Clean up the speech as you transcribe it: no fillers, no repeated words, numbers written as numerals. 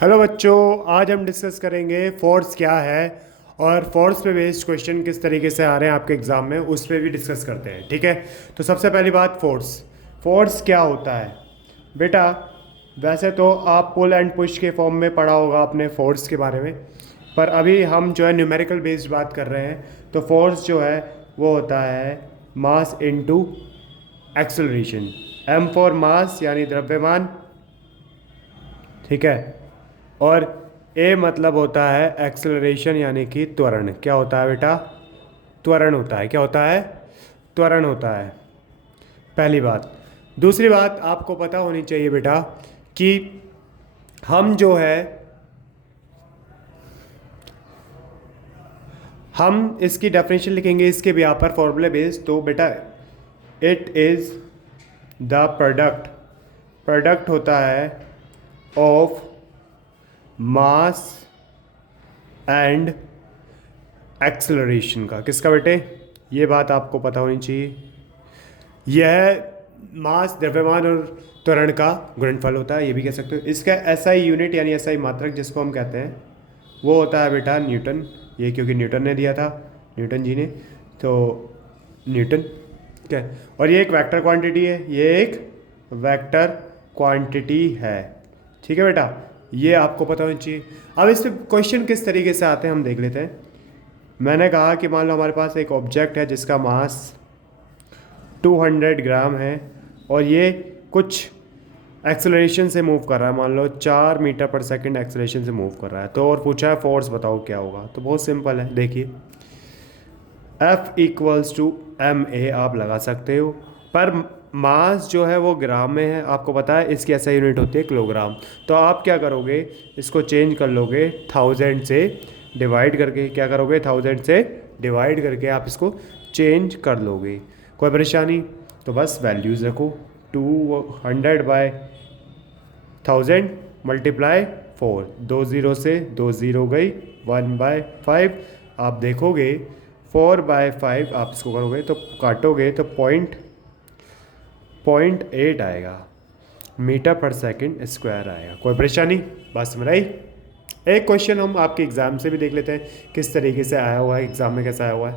Hello बच्चों, आज हम डिस्कस करेंगे फोर्स क्या है और फोर्स पे बेस्ड क्वेश्चन किस तरीके से आ रहे हैं आपके एग्ज़ाम में, उस पर भी डिस्कस करते हैं। ठीक है, तो सबसे पहली बात, फोर्स क्या होता है बेटा। वैसे तो आप पुल एंड पुश के फॉर्म में पढ़ा होगा आपने फोर्स के बारे में, पर अभी हम जो है न्यूमेरिकल बेस्ड बात कर रहे हैं। तो फोर्स जो है वो होता है mass into acceleration. M for mass यानी द्रव्यमान, ठीक है, और ए मतलब होता है एक्सेलरेशन यानी कि त्वरण। क्या होता है बेटा? त्वरण होता है। क्या होता है? त्वरण होता है, पहली बात। दूसरी बात आपको पता होनी चाहिए बेटा कि हम जो है हम इसकी डेफिनेशन लिखेंगे इसके भी यहाँ पर फॉर्मूले बेस्ड। तो बेटा it is the product product होता है ऑफ मास एंड एक्सेलरेशन का। किसका बेटे? ये बात आपको पता होनी चाहिए। यह मास द्रव्यमान और त्वरण का गुणनफल होता है, ये भी कह सकते हो। इसका एसआई यूनिट यानी एसआई मात्रक जिसको हम कहते हैं वो होता है बेटा न्यूटन। ये क्योंकि न्यूटन ने दिया था, न्यूटन जी ने, तो न्यूटन। क्या? और ये एक वेक्टर क्वांटिटी है, ये एक वेक्टर क्वांटिटी है। ठीक है बेटा, ये आपको पता होना चाहिए। अब इस पे क्वेश्चन किस तरीके से आते हैं हम देख लेते हैं। मैंने कहा कि मान लो हमारे पास एक ऑब्जेक्ट है जिसका मास 200 ग्राम है और ये कुछ एक्सेलरेशन से मूव कर रहा है, मान लो 4 मीटर पर सेकंड एक्सेलरेशन से मूव कर रहा है। तो और पूछा है फोर्स बताओ क्या होगा। तो बहुत सिंपल है, देखिए F equals to M A आप लगा सकते हो, पर मास जो है वो ग्राम में है, आपको पता है इसकी ऐसा यूनिट होती है किलोग्राम। तो आप क्या करोगे, इसको चेंज कर लोगे 1000 से डिवाइड करके। क्या करोगे? 1000 से डिवाइड करके आप इसको चेंज कर लोगे। कोई परेशानी? तो बस वैल्यूज़ रखो, 200/1000 मल्टीप्लाई 4, 2 0 से 2 0 गई, 1/5। आप देखोगे 4/5 आप इसको करोगे तो काटोगे तो 0.8 आएगा, मीटर पर सेकंड स्क्वायर आएगा। कोई परेशानी? बात समझ आई? एक क्वेश्चन हम आपके एग्ज़ाम से भी देख लेते हैं किस तरीके से आया हुआ है, एग्ज़ाम में कैसा आया हुआ है।